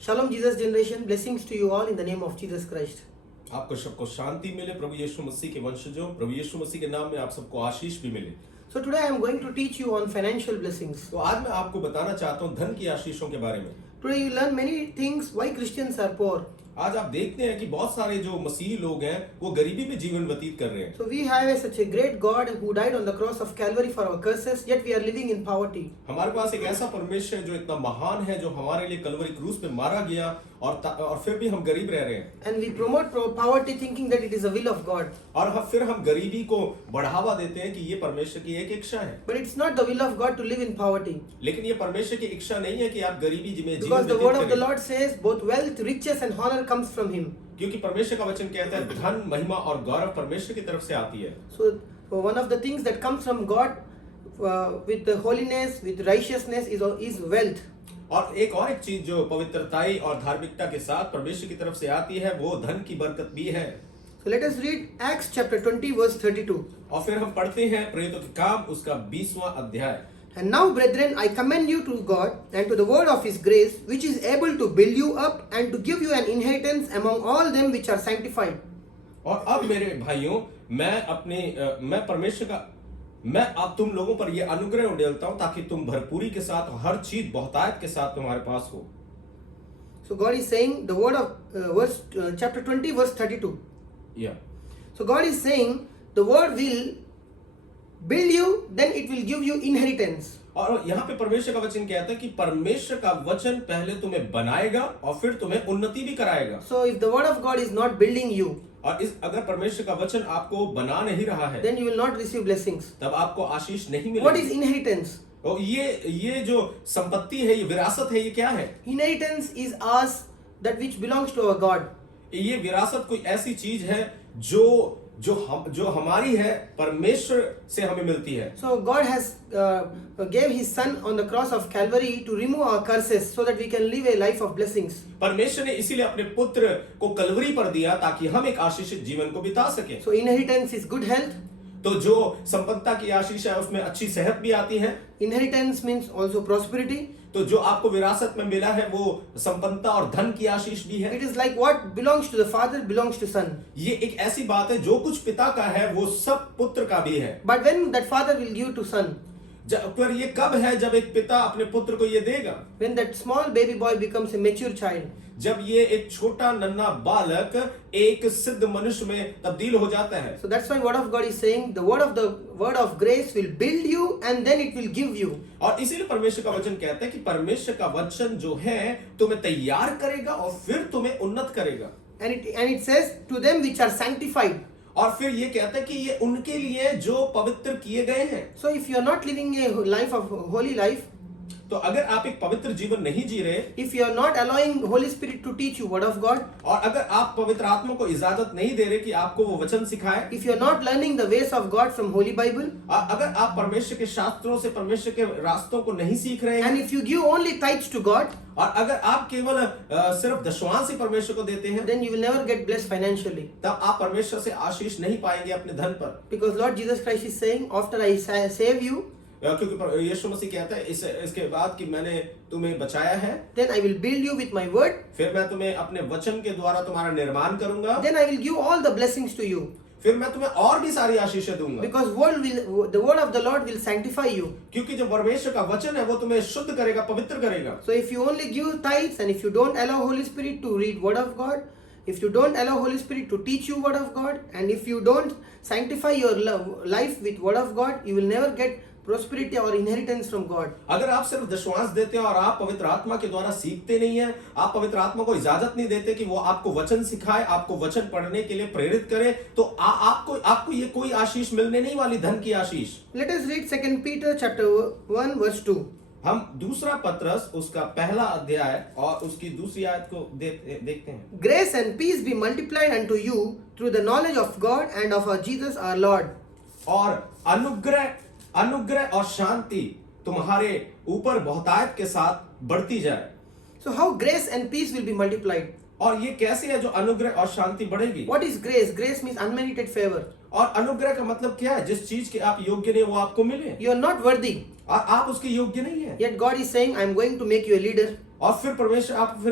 Shalom Jesus generation, blessings to you all in the name of Jesus Christ. आपको सबको शांति मिले प्रभु यीशु मसीह के वंशजों, प्रभु यीशु मसीह के नाम में आप सबको आशीष भी मिले। So today I am going to teach you on financial blessings. तो आज मैं आपको बताना चाहता हूँ धन की आशीषों के बारे में। Today you learn many things why Christians are poor. आज आप देखते हैं कि बहुत सारे जो मसीही लोग हैं वो गरीबी में जीवन व्यतीत कर रहे हैं। So we have such a great God who died on the cross of Calvary for our curses, yet we are living in poverty. हमारे पास एक ऐसा परमेश्वर है जो इतना महान है, जो हमारे लिए कलवरी क्रूस पे मारा गया और फिर भी हम गरीब रह रहे हैं। And we promote poverty thinking that it is the will of God. और फिर हम गरीबी को बढ़ावा देते हैं कि ये परमेश्वर की एक इच्छा है। But it's not the will of God to live in poverty. लेकिन ये परमेश्वर की इच्छा नहीं है कि आप गरीबी में जीवन Because the word व्यतीत of the करें। Lord says both wealth, riches and honor comes from Him. क्योंकि परमेश्वर का वचन कहता है धन, महिमा और गौरव परमेश्वर की तरफ से आती है। So one of the things that comes from God with the holiness, with righteousness is wealth. और एक चीज जो पवित्रताई और धार्मिकता के साथ परमेश्वर की तरफ से आती है वो धन की बरकत भी है। So let us read Acts chapter 20 verse 32. और फिर हम पढ़ते हैं प्रेरितों के काम उसका 20वां अध्याय। And now, brethren, I commend you to God and to the word of His grace, which is able to build you up and to give you an inheritance among all them which are sanctified. और अब मेरे भाइयों, मैं परमेश्वर का मैं अब तुम लोगों पर ये अनुग्रह उड़ेलता हूं ताकि तुम भरपूरी के साथ हर चीज बहुतायत के साथ तुम्हारे पास हो। So God is saying the word of chapter 20 verse 32. Yeah. So God is saying the word will build you, then it will give you inheritance. और यहाँ पे परमेश्वर का वचन कहता है कि परमेश्वर का वचन पहले तुम्हें बनाएगा और फिर तुम्हें उन्नति भी कराएगा। So if the word of God is not building you, और अगर परमेश्वर का वचन आपको बना नहीं रहा है, then you will not receive blessings. तब आपको आशीष नहीं मिलेगी। What is inheritance? और ये जो संपत्ति है, ये विरासत है, ये क्या है? Inheritance is ours, that which belongs to our God. ये विरासत कोई ऐसी चीज है जो हमारी है, परमेश्वर से हमें मिलती है। So God has gave His Son on the cross of Calvary to remove our curses, so that we can live a life of blessings. परमेश्वर ने इसीलिए अपने पुत्र को कलवरी पर दिया ताकि हम एक आशीषित जीवन को बिता सकें। So inheritance is good health. तो जो संपत्ता की आशीष है उसमें अच्छी सेहत भी आती है। Inheritance means also prosperity. तो जो आपको विरासत में मिला है वो संपन्नता और धन की आशीष भी है। It is like what belongs to the father belongs to son. ये एक ऐसी बात है जो कुछ पिता का है वो सब पुत्र का भी है। But when that father will give to son? पर ये कब है जब एक पिता अपने पुत्र को ये देगा? When that small baby boy becomes a mature child. जब ये एक छोटा नन्हा बालक एक सिद्ध मनुष्य में तब्दील हो जाता है। So that's why word of God is saying the word of grace will build you and then it will give you. और इसीलिए परमेश्वर का वचन कहता है कि परमेश्वर का वचन जो है तुम्हें तैयार करेगा और फिर तुम्हें उन्नत करेगा। And it says to them which are sanctified. और फिर ये कहता है कि ये उनके लिए जो पवित्र किए गए हैं। So if you are not living a life of holy life, तो अगर आप एक पवित्र जीवन नहीं जी रहे, if you are not allowing Holy Spirit to teach you word of God, और अगर आप पवित्र आत्मा को इजाजत नहीं दे रहे कि आपको वो वचन सिखाए, if you are not learning the ways of God from Holy Bible, अगर आप परमेश्वर के शास्त्रों से परमेश्वर के रास्तों को नहीं सीख रहे हैं, and if you give only tithes to God, और अगर आप केवल सिर्फ दशमांश ही परमेश्वर को देते हैं, then you will never get blessed financially. तब आप परमेश्वर से आशीष नहीं पाएंगे अपने धन पर। Because Lord Jesus Christ is saying, after I save you, क्योंकि यीशु मसीह कहता है इसके बाद कि मैंने तुम्हें बचाया है, then I will build you with my word, फिर मैं तुम्हें अपने वचन के द्वारा तुम्हारा निर्माण करूंगा, then I will give all the blessings to you. फिर मैं तुम्हें और भी सारी आशीषें दूंगा। Because the word of the Lord will sanctify you. क्योंकि जो परमेश्वर का वचन है वो तुम्हें शुद्ध करेगा, पवित्र करेगा। So if you only give tithes and if you don't allow Holy Spirit to read word of God, if you don't allow Holy Spirit to teach you word of God, and if you don't sanctify your life with word of God, you will never get prosperity or inheritance from God. अगर आप सिर्फ दशमांश देते हैं और आप पवित्र आत्मा के द्वारा सीखते नहीं हैं, आप पवित्र आत्मा को इजाजत नहीं देते कि वो आपको वचन सिखाए, आपको वचन पढ़ने के लिए प्रेरित करे, तो आपको ये कोई आशीष मिलने नहीं वाली, धन की आशीष। Let us read 2 Peter chapter 1 verse 2. हम दूसरा पत्रस उसका पहला अध्याय और उसकी दूसरी आयत को देखते हैं। Grace and peace be multiplied unto you through the knowledge of God and of our Jesus our Lord. और अनुग्रह और शांति तुम्हारे ऊपर बहुतायत के साथ बढ़ती जाए। So how grace and peace will be multiplied? और ये कैसे है जो अनुग्रह और शांति बढ़ेगी? What is grace? Grace means unmerited favor. और अनुग्रह का मतलब क्या है? जिस चीज के आप योग्य नहीं वो आपको मिले। You are not worthy. और आप उसके योग्य नहीं है। Yet God is saying, I am going to make you a leader. और फिर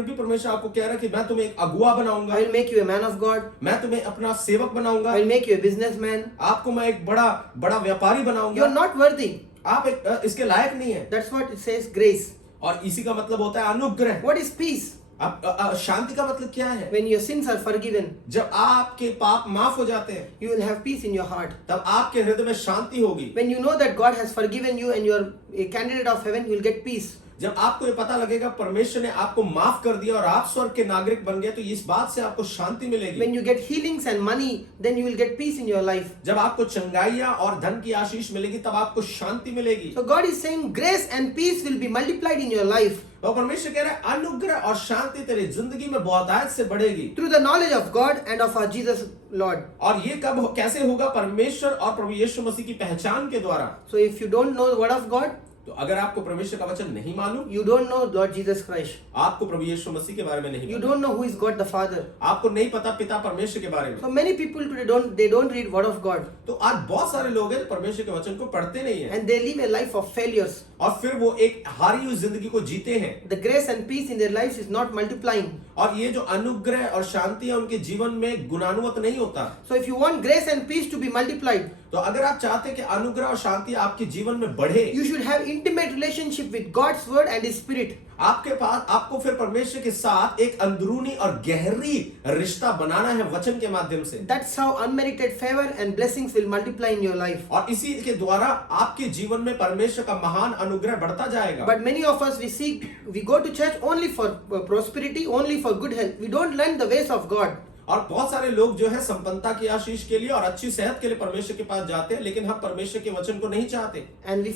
भी परमेश्वर आपको कह रहा है कि मैं तुम्हें एक अगुआ बनाऊंगा, I will make you a man of God. मैं तुम्हें अपना सेवक बनाऊंगा, I will make you a businessman. आपको मैं एक बड़ा बड़ा व्यापारी You are बनाऊंगा, not worthy. आप इसके लायक नहीं है। That's what it says, grace. और इसी का मतलब होता है अनुग्रह। What is peace? अब शांति का मतलब क्या है? When your sins are forgiven, जब आपके पाप माफ हो जाते हैं, you will have peace in your heart. तब आपके हृदय में शांति होगी। When you know that God has forgiven you and you are a candidate of heaven, you will get peace. जब आपको ये पता लगेगा परमेश्वर ने आपको माफ कर दिया और आप स्वर्ग के नागरिक बन गए, तो इस बात से आपको शांति मिलेगी। When you get healings and money, then you will get peace in your life. जब आपको चंगाइयां और धन की आशीष मिलेगी, तब आपको शांति मिलेगी। So God is saying grace and peace will be multiplied in your life और परमेश्वर कह रहा है अनुग्रह और शांति तेरी जिंदगी में बहुतायत से बढ़ेगी। through the knowledge of God and of our Jesus Lord. और ये कैसे होगा? परमेश्वर और प्रभु यीशु मसीह की पहचान के द्वारा। So if you don't know the word of God, तो अगर आपको परमेश्वर का वचन नहीं मालूम, you don't know Lord Jesus Christ. आपको प्रभु यीशु मसीह के बारे में नहीं You पता, don't know who is God the Father. आपको नहीं पता पिता परमेश्वर के बारे में। So many people today don't read word of God तो आज बहुत सारे लोग हैं जो परमेश्वर के वचन को पढ़ते नहीं हैं and they live a life of failures. और फिर वो एक हारी हुई जिंदगी को जीते हैं। The grace and peace in their lives is not multiplying. और ये जो अनुग्रह और शांति है उनके जीवन में गुणानुगत नहीं होता। So if you want grace and peace to be multiplied, तो अगर आप चाहते हैं कि अनुग्रह और शांति आपके जीवन में बढ़े, you should have intimate relationship with God's word and His Spirit. आपको फिर परमेश्वर के साथ एक अंदरूनी और गहरी रिश्ता बनाना है वचन के माध्यम से। That's how unmerited favor and blessings will multiply in your life. और इसी के द्वारा आपके जीवन में परमेश्वर का महान अनुग्रह बढ़ता जाएगा। But many of us we go to church only for prosperity, only for good health. We don't learn the ways of God. और बहुत सारे लोग जो है संपन्नता की आशीष के लिए और अच्छी सेहत के लिए परमेश्वर के पास जाते हैं, लेकिन हम परमेश्वर के वचन को नहीं चाहते। And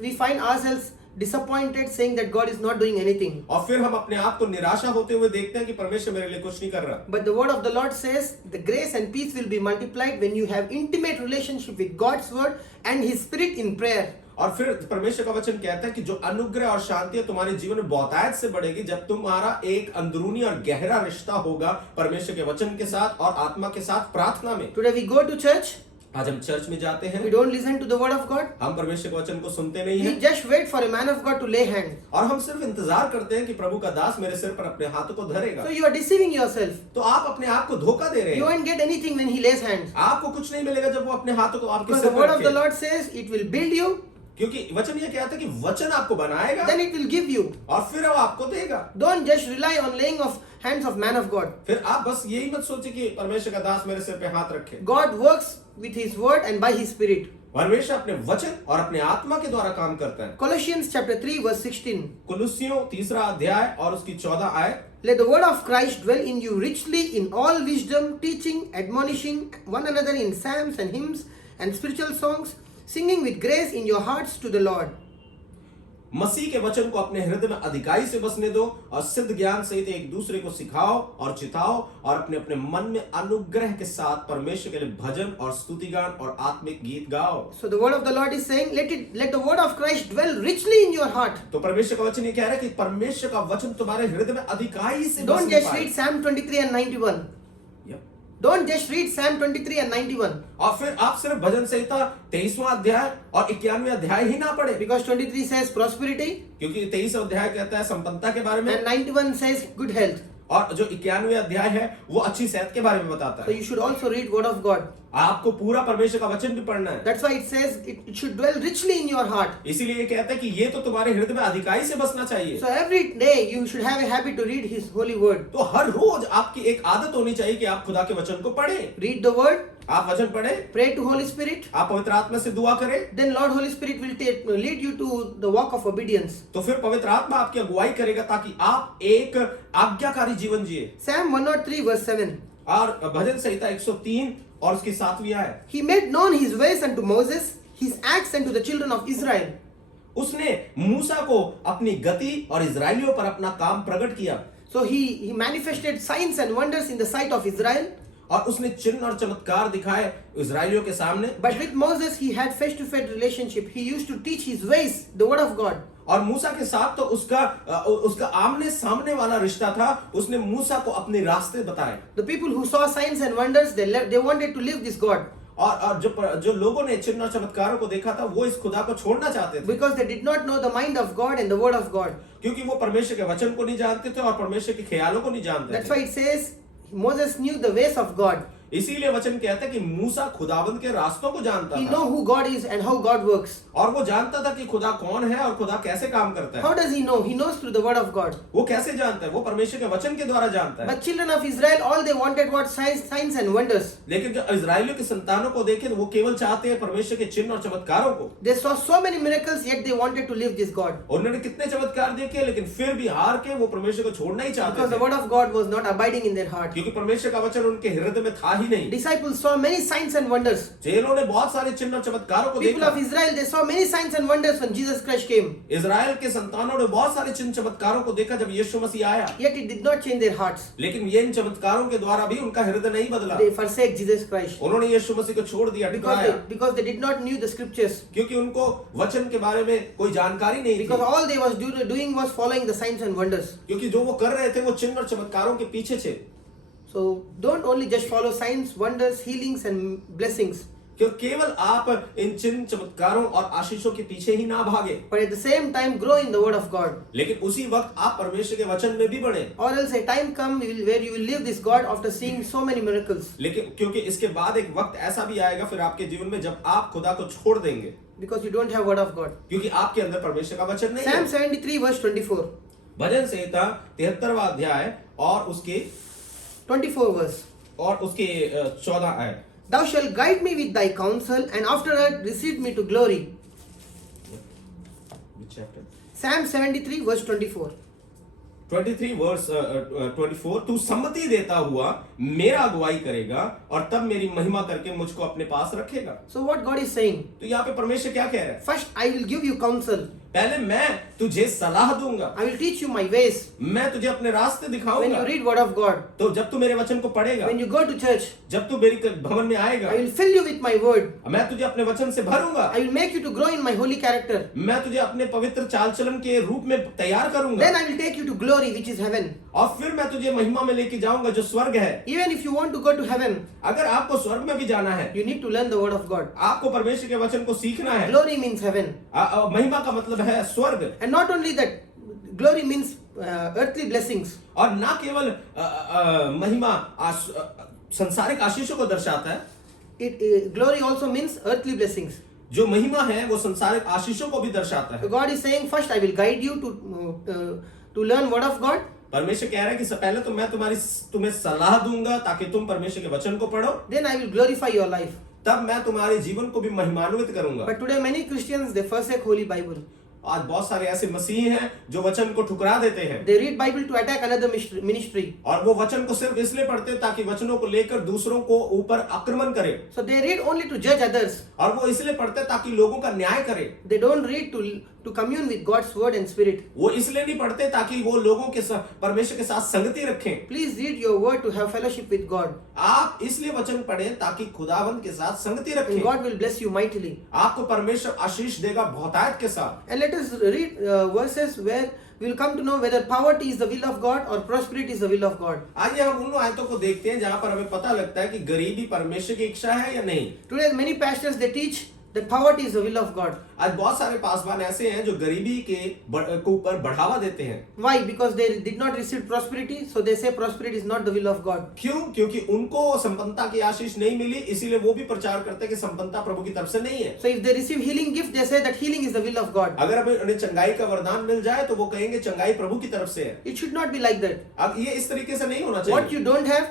we find ourselves disappointed, saying that God is not doing anything. और फिर हम अपने आप को निराशा होते हुए देखते हैं कि परमेश्वर मेरे लिए कुछ नहीं कर रहा। But the word of the Lord says the grace and peace will be multiplied when you have intimate relationship with God's word and His Spirit in prayer. और फिर परमेश्वर का वचन कहता है कि जो अनुग्रह और शांति है तुम्हारे जीवन में बहुतायत से बढ़ेगी जब तुम्हारा एक अंदरूनी और गहरा रिश्ता होगा परमेश्वर के वचन के साथ और आत्मा के साथ प्रार्थना में। Today we go to church, आज हम चर्च में जाते हैं, we don't listen to the word of God. हम परमेश्वर के वचन को सुनते नहीं We हैं just wait for a man of God to lay hands. और हम सिर्फ इंतजार करते हैं कि प्रभु का दास मेरे सिर पर अपने हाथों को धरेगा। So you are deceiving yourself. तो आप अपने आप को धोखा दे रहे You हैं। won't get anything when He lays hands. आपको कुछ नहीं मिलेगा जब वो अपने हाथों को आपके Because सिर the पर word of the रखे। Lord says it will build you, क्योंकि वचन ये कहता है कि वचन आपको बनाएगा then it will give you. और फिर वो आपको देगा। Don't just rely on laying of hands of man of God. फिर आप बस यही मत सोचिए कि परमेश्वर का दास मेरे सिर पे हाथ रखे। God works with His word and by His Spirit. परमेश्वर अपने वचन और अपने आत्मा के द्वारा काम करता है। Colossians chapter 3 verse 16. कुलुस्सियों 3 अध्याय और उसकी 14 आयत। Let the word of Christ dwell in you richly in all wisdom, teaching, admonishing one another in psalms and hymns and spiritual songs, singing with grace in your hearts to the Lord. मसीह के वचन को अपने हृदय में अधिकाई से बसने दो और सिद्ध ज्ञान सहित एक दूसरे को सिखाओ और चिताओ और अपने अपने मन में अनुग्रह के साथ परमेश्वर के लिए भजन और स्तुतिगान और आत्मिक गीत गाओ। So the word of the Lord is saying, let the word of Christ dwell richly in your heart. तो परमेश्वर का वचन ये कह रहा है कि परमेश्वर का वचन तुम्हारे हृदय में अधिकाई से Don't बसने just पाए। read Psalm 23 and 91. Don't just read Psalm 23 and 91. और फिर आप सिर्फ भजन संहिता 23वां अध्याय और 91वें अध्याय ही ना पढ़े, Because 23 says prosperity क्योंकि 23 अध्याय कहता है संपन्नता के बारे में and 91 says good health. और जो 91वें अध्याय है वो अच्छी सेहत के बारे में बताता So है। you should also read word of God. आपको पूरा परमेश्वर का वचन भी पढ़ना है। That's why it says it should dwell richly in your heart. इसीलिए ये कहता है कि ये तो तुम्हारे हृदय में अधिकाई से बसना चाहिए। So every day you should have a habit to read His holy word. तो हर रोज आपकी एक आदत होनी चाहिए कि आप खुदा के वचन को पढ़ें। Read the word, आप वचन पढ़ें, pray to Holy Spirit. आप पवित्र आत्मा से दुआ करें, Then Lord Holy Spirit will lead you to the walk of obedience. तो फिर पवित्र आत्मा आपकी अगुवाई करेगा ताकि आप एक आज्ञाकारी जीवन जिए। Psalm 103 verse 7. और भजन संहिता 103 और उसकी 7वीं आयत। He made known His ways unto Moses, His acts unto the children of Israel. उसने मूसा को अपनी गति और इजराइलियों पर अपना काम प्रकट किया। So he manifested signs and wonders in the sight of Israel. और उसने चिन्ह और चमत्कार दिखाए इजराइलियों के सामने। But with Moses he had face-to-face relationship. He used to teach his ways, the word of God. और मूसा के साथ तो उसका आमने सामने वाला रिश्ता था। उसने मूसा को अपने रास्ते बताए। The people who saw signs and wonders, they wanted to live this God. और जो लोगों ने चिन्ह और चमत्कारों को देखा था वो इस खुदा को छोड़ना चाहते थे, because they did not know the mind of God and the word of God. क्योंकि वो परमेश्वर के वचन को नहीं जानते थे और परमेश्वर के ख्यालों को नहीं जानते That's थे। why it says Moses knew the ways of God. इसीलिए वचन कहता है कि मूसा खुदाबंद के रास्तों को जानता He था know who God is and how God works. और वो जानता था कि खुदा कौन है और खुदा कैसे काम करता How है। does he know? He knows through the word of God. वो कैसे जानता है? वो परमेश्वर के वचन के द्वारा जानता है। But children of Israel, all they wanted was signs and wonders. लेकिन जो इजरायलियों की संतानों को देखें वो केवल चाहते हैं परमेश्वर के चिन्ह और चमत्कारों को। They saw so many miracles, yet they wanted to leave this God. उन्होंने कितने चमत्कार देखे लेकिन फिर भी हार के वो परमेश्वर को छोड़ना ही चाहते Because the थे, word of God was not abiding in their heart. क्योंकि परमेश्वर का वचन उनके हृदय में था ही नहीं। Disciples saw many signs and wonders. चेलों ने बहुत सारे चिन्ह और चमत्कारों को People देखा। of Israel, they saw many signs and wonders when Jesus Christ came. Israel के संतानों ने बहुत सारे चिन्ह चमत्कारों को देखा जब यीशु मसीह आया, Yet it did not change their hearts. लेकिन ये इन चमत्कारों के द्वारा भी उनका हृदय नहीं बदला। They forsake Jesus Christ. उन्होंने यीशु मसीह को छोड़ दिया, Because they did not knew the scriptures. क्योंकि उनको वचन के बारे में कोई जानकारी नहीं Because थी, all they was doing was following the signs and wonders. क्योंकि जो वो कर रहे थे वो चिन्ह और चमत्कारों के पीछे थे। So don't only just follow signs, wonders, healings and blessings. क्योंकि केवल आप इन चिन्ह चमत्कारों और आशीषों के पीछे ही ना भागे, But at the same time, grow in the word of God. लेकिन उसी वक्त आप परमेश्वर के वचन में भी बढ़े। Or else a time come where you will leave this God after seeing so many miracles. लेकिन क्योंकि इसके बाद एक वक्त ऐसा भी आएगा फिर आपके जीवन में जब आप खुदा को छोड़ देंगे, Because you don't have word of God. क्योंकि आपके अंदर परमेश्वर का वचन नहीं Psalm है। 73 verse 24. भजन संहिता 73वां अध्याय और उसके 24 verse. 14 आयत। Thou shalt guide me with thy counsel, and afterward receive me to glory. Which chapter? Psalm 73 verse 24. 23 verse 24, तू सम्मति देता हुआ मेरा अगुवाई करेगा और तब मेरी महिमा करके मुझको अपने पास रखेगा। So what God is saying? तो यहाँ पे परमेश्वर क्या कह रहा है? First, I will give you counsel. पहले मैं तुझे सलाह दूंगा, I will teach you my ways. मैं तुझे अपने रास्ते When दिखाऊंगा। you read word of God, तो जब तू मेरे वचन को पढ़ेगा, when you go to church, जब तू मेरी भवन में आएगा, I will fill you with my word. मैं तुझे अपने वचन से भरूंगा। I will make you to grow in my holy character. मैं तुझे अपने पवित्र चाल चलन के रूप में तैयार करूंगा Then I will take you to glory, which is heaven. और फिर मैं तुझे महिमा में लेके जाऊंगा जो स्वर्ग है। Even if you want to go to heaven, अगर आपको स्वर्ग में भी जाना है, you need to learn the word of God. आपको परमेश्वर के वचन को सीखना है। Glory means heaven. महिमा का मतलब है स्वर्ग, And not only that, glory means earthly blessings. और ना केवल महिमा संसारिक आशीषों को दर्शाता है। Glory also means earthly blessings. जो महिमा है वो संसारिक आशीषों को भी दर्शाता So है। God is saying, first I will guide you to learn word of God. परमेश्वर कह रहा है कि पहले तो मैं तुम्हें सलाह दूंगा ताकि तुम परमेश्वर के वचन को पढ़ो, Then I will glorify your life. तब मैं तुम्हारे जीवन को भी महिमान्वित करूंगा। But today many Christians, they forsake Holy Bible. आज बहुत सारे ऐसे मसीह हैं जो वचन को ठुकरा देते हैं They read Bible to attack another ministry. और वो वचन को सिर्फ इसलिए पढ़ते हैं ताकि वचनों को लेकर दूसरों को ऊपर आक्रमण करे, So they read only to judge others. और वो इसलिए पढ़ते हैं ताकि लोगों का न्याय करे। They don't read to commune with God's word and spirit. वो इसलिए नहीं पढ़ते ताकि वो लोगों के साथ परमेश्वर के साथ संगति रखें। Please read your word to have fellowship with God. आप इसलिए वचन पढ़ें ताकि खुदावंद के साथ संगति And रखें। God will bless you mightily. आपको परमेश्वर आशीष देगा बहुतायत के साथ। And let us read verses where we will come to know whether poverty is the will of God or prosperity is the will of God. आइए हम उन आयतों को देखते हैं जहां पर हमें पता लगता है कि गरीबी परमेश्वर की इच्छा है या नहीं। Today many pastors, they teach that poverty is the will of God. आज बहुत सारे पासवान ऐसे हैं जो गरीबी के ऊपर बढ़ावा देते हैं। Why? Because they did not receive prosperity, so they say prosperity is not the will of God. क्यों? क्योंकि उनको संपन्नता की आशीष नहीं मिली, इसीलिए वो भी प्रचार करते हैं कि संपन्नता प्रभु की तरफ से नहीं है। So if they receive healing gift, they say that healing is the will of God. अगर हमें उन्हें चंगाई का वरदान मिल जाए तो वो कहेंगे चंगाई प्रभु की तरफ से है। It should not be like that. अब ये इस तरीके से नहीं होना What चाहिए। you don't have,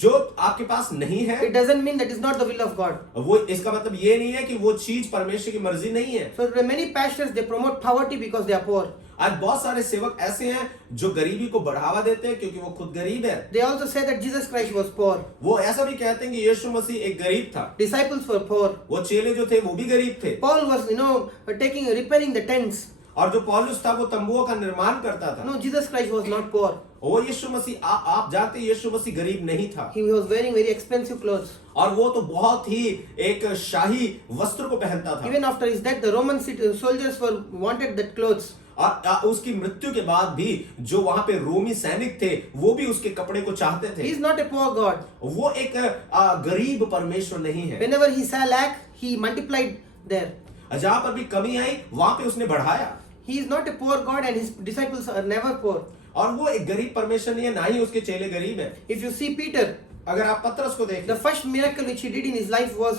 जो आपके पास नहीं है, it doesn't mean that is not the will of God. वो इसका मतलब ये नहीं है कि वो चीज परमेश्वर की मर्जी नहीं है। So today many pastors, they promote poverty because they are poor. आज बहुत सारे सेवक ऐसे हैं जो गरीबी को बढ़ावा देते हैं क्योंकि वो खुद गरीब है। They also say that Jesus Christ was poor. वो ऐसा भी कहते हैं कि यीशु मसीह एक गरीब था। Disciples were poor. वो चेले जो थे वो भी गरीब थे। Paul was, repairing the tents. और जो पौलुस था वो तंबुओं का निर्माण करता था। No, Jesus Christ was not poor. वो यीशु मसीह आप जानते हैं यीशु मसीह गरीब नहीं था। He was wearing very expensive clothes. और वो तो बहुत ही एक शाही वस्त्र को पहनता था। Even after his death, the Roman soldiers wanted that clothes. और उसकी मृत्यु के बाद भी जो वहां पे रोमी सैनिक थे वो भी उसके कपड़े को चाहते He थे। is not a poor God. वो एक गरीब परमेश्वर नहीं है। Whenever he saw lack, he multiplied there. जहां पर भी कमी आई वहां पे उसने बढ़ाया। He is not a poor God and his disciples are never poor. और वो एक गरीब परमेश्वर नहीं है, ना ही उसके चेले गरीब है। If you see Peter, अगर आप पतरस को देखें, the first miracle which he did in his life was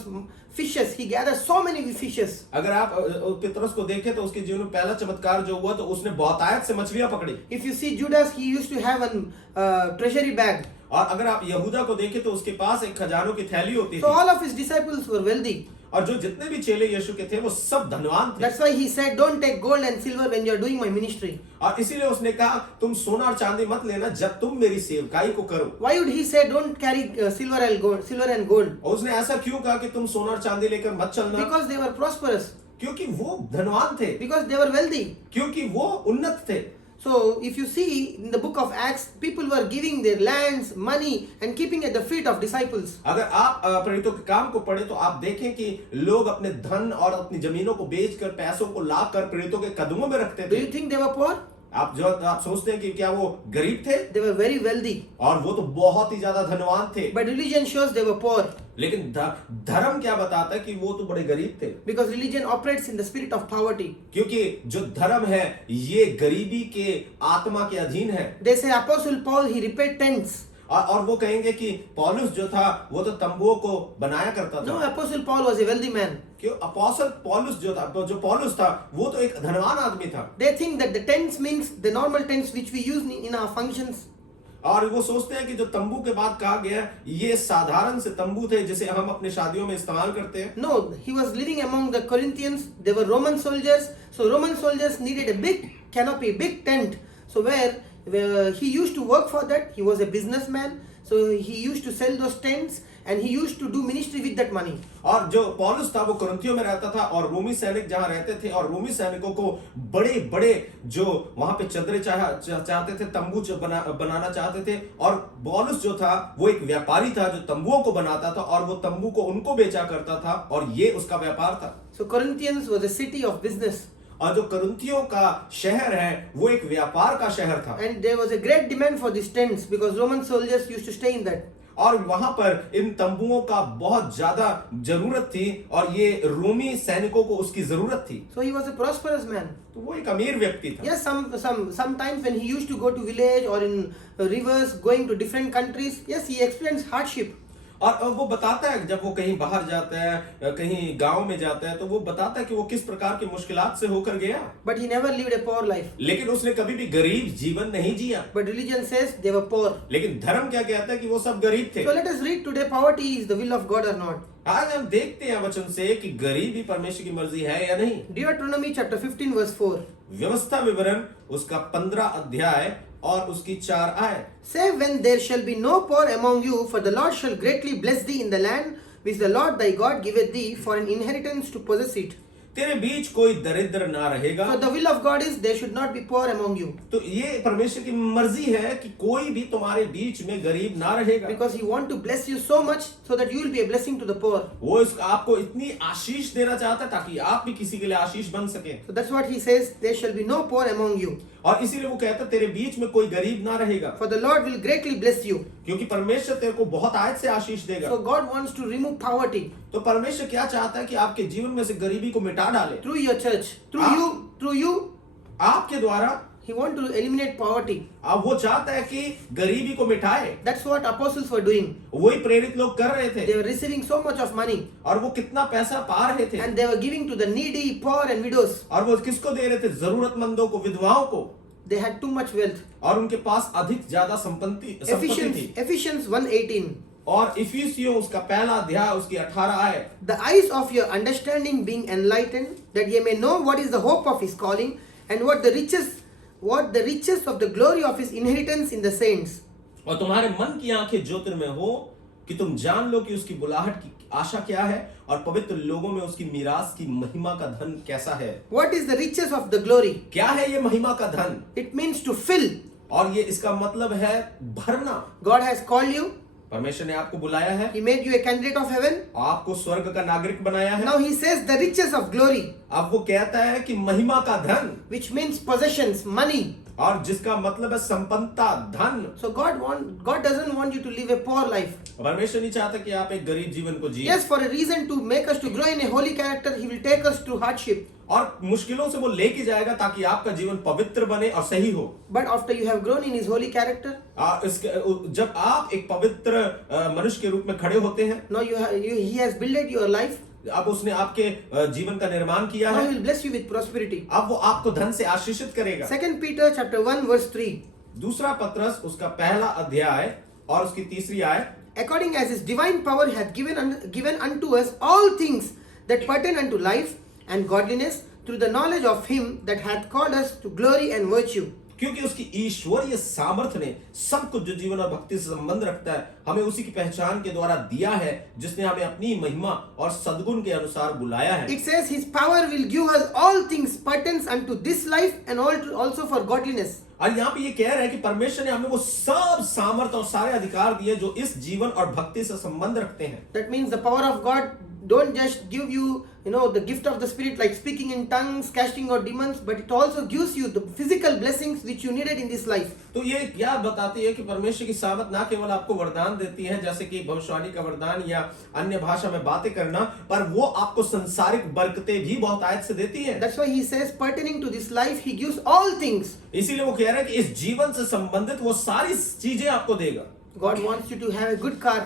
fishes. He gathered so many fishes. अगर आप पतरस को देखें तो उसके जीवन में पहला चमत्कार जो हुआ तो उसने बहुतायत से मछलियां पकड़ी। If you see Judas, he used to have a treasury bag. और अगर आप यहूदा को देखें तो उसके पास एक खजानों की थैली होती So थी। all of his disciples were wealthy. और जो जितने भी चेले यीशु के थे वो सब धनवान थे। That's why he said, don't take gold and silver when you are doing my ministry. और इसीलिए उसने कहा तुम सोना और चांदी मत लेना जब तुम मेरी सेवकाई को करो। Why would he say, don't carry silver and gold? और उसने ऐसा क्यों कहा कि तुम सोना और चांदी लेकर मत चलना? Because they were prosperous. क्योंकि वो धनवान थे, Because they were wealthy. क्योंकि वो उन्नत थे। So if you see in the book of Acts, people were giving their lands, money and keeping at the feet of disciples. अगर आप प्रेरितों के काम को पढ़े तो आप देखें कि लोग अपने धन और अपनी जमीनों को बेचकर पैसों को लाकर प्रेरितों के कदमों में रखते Do थे। you think they were poor? आप सोचते हैं कि क्या वो गरीब थे? They were very wealthy. और वो तो बहुत ही ज्यादा धनवान थे। But religion shows they were poor. लेकिन धर्म क्या बताता है कि वो तो बड़े गरीब थे। Because religion operates in the spirit of poverty. क्योंकि जो धर्म है ये गरीबी के आत्मा के अधीन है। They say Apostle Paul, he repaired tents. और वो कहेंगे कि पौलुस जो था वो तो तंबुओं को बनाया करता No, था। Apostle Paul was a wealthy man. क्यों? अपोस्टल पौलुस जो पौलुस था वो तो एक धनवान आदमी था। They think that the tents means the normal tents which we use in our functions. और वो सोचते हैं कि जो तंबू के बाद कहा गया ये साधारण से तंबू थे जिसे हम अपने शादियों में इस्तेमाल करते हैं। No, he was living among the Corinthians. They were Roman soldiers. So Roman soldiers needed a big canopy, big tent. So where he used to work for that, he was a businessman. So he used to sell those tents and he used to do ministry with that money. और जो पौलुस था वो कुरिन्थियों में रहता था और रोमी सैनिक जहां रहते थे और रोमी सैनिकों को बड़े बड़े जो वहां पे चदरे चाहते थे, तंबू बनाना चाहते थे। और पौलुस जो था वो एक व्यापारी था जो तंबुओं को बनाता था और वो तंबू को उनको बेचा करता था और ये उसका व्यापार था। So Corinthians was a city of business. और जो कुरिन्थियों का शहर है वो एक व्यापार का शहर था। And there was a great demand for these tents because Roman soldiers used to stay in that. और वहां पर इन तंबुओं का बहुत ज्यादा जरूरत थी और ये रोमी सैनिकों को उसकी जरूरत थी। So he was a prosperous man. तो वो एक अमीर व्यक्ति था। Yes, sometimes when he used to go to village or in rivers, going to different countries, yes, he experienced hardship. और वो बताता है जब वो कहीं बाहर जाता है कहीं गांव में जाता है तो वो बताता है कि वो किस प्रकार की मुश्किलात से होकर गया। But he never lived a poor life. लेकिन उसने कभी भी गरीब जीवन नहीं जिया। But religion says they were poor. लेकिन धर्म क्या कहता है कि वो सब गरीब थे। So let us read today, poverty is the will of God or not. आज हम देखते हैं वचन से कि गरीबी परमेश्वर की मर्जी है या नहीं। Deuteronomy chapter 15 verse 4. व्यवस्था विवरण उसका 15 अध्याय और उसकी 4 आयत। Save when there shall be no poor among you, for the Lord shall greatly bless thee in the land which the Lord thy God giveth thee for an inheritance to possess it. तेरे बीच कोई दरिद्र ना रहेगा। So the will of God is there should not be poor among you. तो ये परमेश्वर की मर्जी है कि कोई भी तुम्हारे बीच में गरीब ना रहेगा। Because he want to bless you so much so that you will be a blessing to the poor. वो आपको इतनी आशीष देना चाहता है ताकि आप भी किसी के लिए आशीष बन सके। So that's what he says, there shall be no poor among you. और इसीलिए वो कहता है तेरे बीच में कोई गरीब ना रहेगा। For the Lord will greatly bless you. क्योंकि परमेश्वर तेरे को बहुत आयत से आशीष देगा। So God wants to remove poverty तो परमेश्वर क्या चाहता है कि आपके जीवन में से गरीबी को मिटा डाले। through your church, through you. आपके द्वारा He want to eliminate poverty. अब वो चाहता है कि गरीबी को मिटाए। That's what apostles were doing. वही प्रेरित लोग कर रहे थे। They were receiving so much of money और वो कितना पैसा पा रहे थे। and they were giving to the needy, poor and widows. और वो किसको दे रहे थे? जरूरतमंदों को, विधवाओं को। They had too much wealth. और उनके पास अधिक ज्यादा संपत्ति थी। Ephesians 1:18. और इफिसियों उसका पहला अध्याय उसकी 18 आयत। The eyes of your understanding being enlightened, that ye may know what is the hope of his calling, and what the riches of the glory of his inheritance in the saints. और तुम्हारे मन की आंखें ज्योतिर्मय हो कि तुम जान लो कि उसकी बुलाहट की आशा क्या है और पवित्र लोगों में उसकी मीरास की महिमा का धन कैसा है। What is the riches of the glory? क्या है ये महिमा का धन? It means to fill. और ये इसका मतलब है भरना। God has called you. परमेश्वर ने आपको बुलाया है, He made you a candidate of heaven. आपको स्वर्ग का नागरिक बनाया है। Now He says the riches of glory, अब वो कहता है कि महिमा का धन, which means possessions, money. और जिसका मतलब है संपन्नता, धन। So God doesn't want you to live a poor life. परमेश्वर नहीं चाहता कि आप एक गरीब जीवन को जिए। Yes, for a reason to make us to grow in a holy character, He will take us through hardship. और मुश्किलों से वो लेके जाएगा ताकि आपका जीवन पवित्र बने और सही हो। But after you have grown in His holy character, जब आप एक पवित्र मनुष्य के रूप में खड़े होते हैं, now He has built your life. अब उसने आपके जीवन का निर्माण किया Now है, He will bless you with prosperity. अब वो आपको धन से आशीषित करेगा। 2 Peter chapter 1 verse 3. दूसरा पत्रस उसका पहला अध्याय और उसकी तीसरी आयत, According as His divine power hath given unto us all things that pertain unto life and godliness through the knowledge of Him that hath called us to glory and virtue. क्योंकि उसकी ईश्वरीय सामर्थ्य ने सब कुछ जो जीवन और भक्ति से संबंध रखता है हमें उसी की पहचान के द्वारा दिया है, जिसने हमें अपनी महिमा और सद्गुण के अनुसार बुलाया है। It says His power will give us all things pertains unto this life and also for godliness. और यहाँ पे ये कह रहे हैं कि परमेश्वर ने हमें वो सब सामर्थ्य और सारे अधिकार दिए जो इस जीवन और भक्ति से संबंध रखते हैं। That means the power of God don't just give you, the gift of the Spirit like speaking in tongues, casting out demons, but it also gives you the physical blessings which you needed in this life. तो ये क्या बताती है कि परमेश्वर की सामर्थ ना केवल आपको वरदान देती है जैसे कि भविष्यवाणी का वरदान या अन्य भाषा में बातें करना, पर वो आपको संसारिक बरकतें भी बहुत आयत से देती है। That's why He says pertaining to this life He gives all things. इसीलिए वो कह रहा है कि इस जीवन से संबंधित वो सारी चीजें आपको देगा। God wants you to have a good car,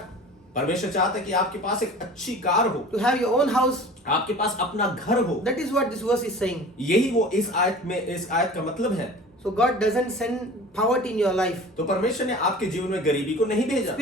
परमेश्वर चाहता है कि आपके पास एक अच्छी कार हो, to have your own house. आपके पास अपना घर हो। That is what this verse is saying. यही वो इस आयत का मतलब है। So God doesn't send poverty in your life. तो परमेश्वर ने आपके जीवन में गरीबी को नहीं भेजा।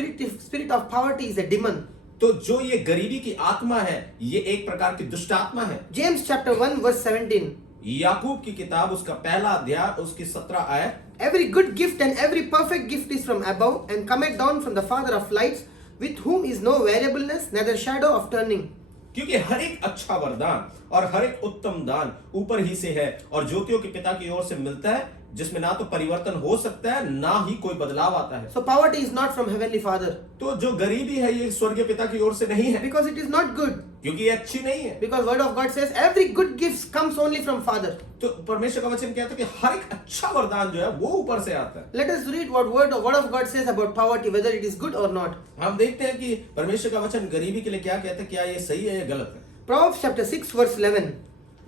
Spirit of poverty is a demon. तो जो ये गरीबी की आत्मा है ये एक प्रकार की दुष्ट आत्मा है। James chapter 1 verse 17. याकूब की किताब उसका पहला अध्याय उसकी 17 आयत, Every good gift and every perfect gift is from above and cometh down from the Father of lights, with whom is no variableness, neither shadow of turning. क्योंकि हर एक अच्छा वरदान और हर एक उत्तम दान ऊपर ही से है और ज्योतियों के पिता की ओर से मिलता है, जिसमें ना तो परिवर्तन हो सकता है ना ही कोई बदलाव आता है। So poverty is not from heavenly Father. तो जो गरीबी है ये स्वर्गीय पिता की ओर से नहीं है, Because it is not good. क्योंकि ये अच्छी नहीं है। Because word of God says every good gift comes only from Father. तो परमेश्वर का वचन कहता है कि हर एक अच्छा वरदान जो है वो ऊपर से आता है। Let us read what word of God says about poverty, whether it is good or not. हम देखते हैं कि परमेश्वर का वचन गरीबी के लिए क्या कहता है, क्या ये सही है या गलत है। Proverbs chapter 6 verse 11.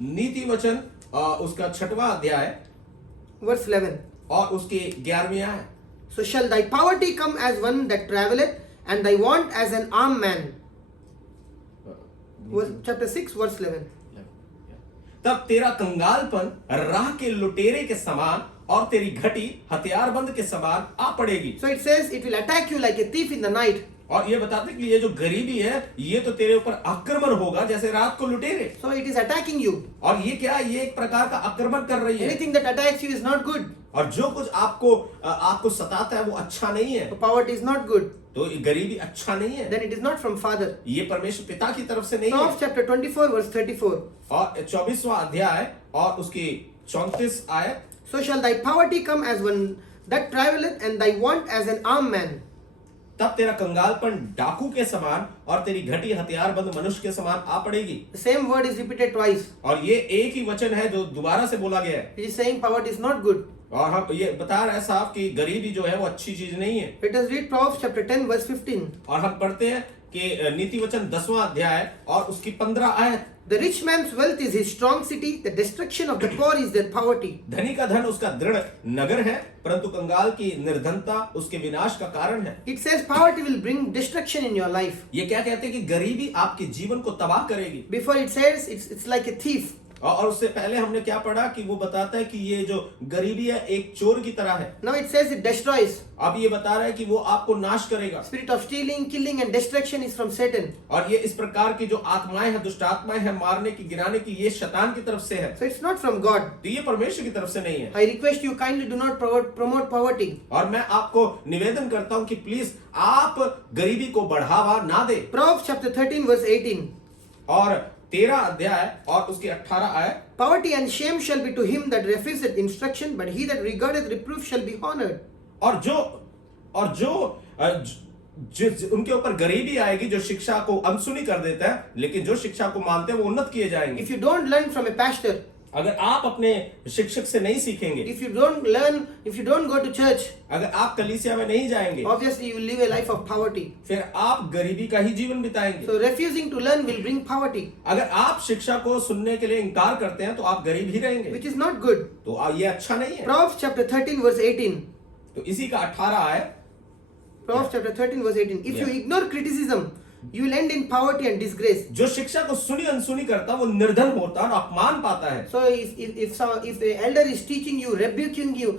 नीति वचन उसका 6वां अध्याय Verse 11. और उसकी 11वीं आयत, So shall thy poverty come as one that travelleth, and thy want as an armed man. Chapter 6 verse 11. तब तेरा कंगालपन राह के लुटेरे के समान और तेरी घटी हथियारबंद के समान आ पड़ेगी। So it says it will attack you like a thief in the night. और ये बताते कि ये जो गरीबी है ये तो तेरे ऊपर आक्रमण होगा जैसे रात को लुटेरे। So it is attacking you. और ये क्या, ये एक प्रकार का आक्रमण कर रही है। Anything that attacks you is not good. और जो कुछ आपको सताता है वो अच्छा नहीं है। So poverty is not good. तो गरीबी अच्छा नहीं है। Then it is not from Father. ये परमेश्वर पिता की तरफ से नहीं है। Proverbs chapter 24 verse 34. और 24वां अध्याय और उसकी 34 आयत, So shall thy poverty come as one that travelleth, and thy want as an armed man. तब तेरा कंगालपन डाकू के समान और तेरी घटी हथियारबंद मनुष्य के समान आ पड़ेगी। The same word is repeated twice. और ये एक ही वचन है जो दोबारा से बोला गया है। It is saying poverty is not good. और हम ये बता रहे हैं साहब कि गरीबी जो है वो अच्छी चीज नहीं है। Let us read Proverbs chapter 10 verse 15. और हम पढ़ते हैं कि नीति वचन 10वां अध्याय और उसकी 15 आयत, The rich man's wealth is his strong city, the destruction of the poor is their poverty. धनी का धन उसका दृढ़ नगर है, परंतु कंगाल की निर्धनता उसके विनाश का कारण है। It says poverty will bring destruction in your life. ये क्या कहते हैं कि गरीबी आपके जीवन को तबाह करेगी। Before it says it's like a thief. और उससे पहले हमने क्या पढ़ा कि वो बताता है कि ये जो गरीबी है एक चोर की तरह है। Now it says it destroys. अब ये बता रहा है कि वो आपको नाश करेगा। Spirit of stealing, killing and destruction is from Satan. और ये इस प्रकार की जो आत्माएं हैं, दुष्ट आत्माएं हैं, मारने की गिराने की, ये शैतान की तरफ से है। So it's not from God. तो ये परमेश्वर की तरफ से नहीं है। I request you kindly do not promote poverty. और मैं आपको निवेदन करता हूं कि प्लीज आप गरीबी को बढ़ावा ना दे। Proverbs chapter 13 verse 18. और 13 अध्याय और उसकी 18 आयत, Poverty and shame shall be to him that refuseth instruction, but he that regardeth reproof shall be honored. और जो उनके ऊपर गरीबी आएगी जो शिक्षा को अनसुनी कर देता है, लेकिन जो शिक्षा को मानते हैं वो उन्नत किए जाएंगे। If you don't learn from a pastor, अगर आप अपने शिक्षक से नहीं सीखेंगे, if you don't go to church, अगर आप कलीसिया में नहीं जाएंगे, obviously you will live a life of poverty. फिर आप गरीबी का ही जीवन बिताएंगे। So refusing to learn will bring poverty, अगर आप शिक्षा को सुनने के लिए इनकार करते हैं तो आप गरीब ही रहेंगे, which is not good. तो ये अच्छा नहीं है। Proverbs chapter 13 verse 18. तो इसी का 18 है। Proverbs chapter 13 verse 18. If you Yeah. ignore criticism, you will end in poverty and disgrace. जो शिक्षा को सुनी अनसुनी करता वो निर्धन होता है और अपमान पाता है। So if an elder is teaching you, rebuking you,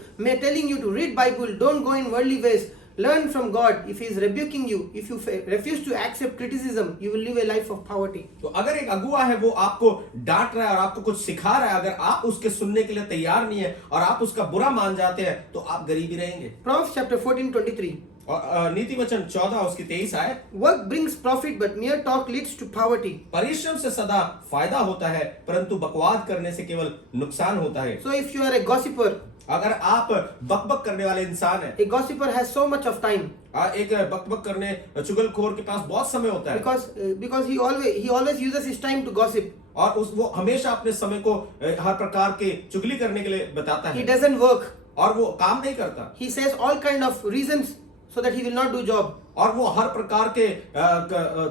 telling you to read Bible, don't go in worldly ways, learn from God. If he is rebuking you, if you refuse to accept criticism, you will live a life of poverty. तो अगर एक अगुआ है वो आपको डांट रहा है और आपको कुछ सिखा रहा है, अगर आप उसके सुनने के लिए तैयार नहीं है और आप उसका बुरा मान जाते हैं तो आप गरीबी रहेंगे। Proverbs chapter 14:23. और नीति वचन 14 उसकी 23 आए। Work brings profit, but mere talk leads to poverty. परिश्रम से सदा फायदा होता है, परंतु बकवाद करने से केवल नुकसान होता है। So if you are a gossiper, अगर आप बकबक करने वाले इंसान हैं, a gossiper has so much of time एक बकबक करने चुगलखोर के पास बहुत समय होता है, because he always uses his time to gossip. और वो हमेशा अपने समय को हर प्रकार के चुगली करने के लिए बताता He है doesn't work. और वो काम नहीं करता, He says all kind of reasons so that he will not do job. और वो हर प्रकार के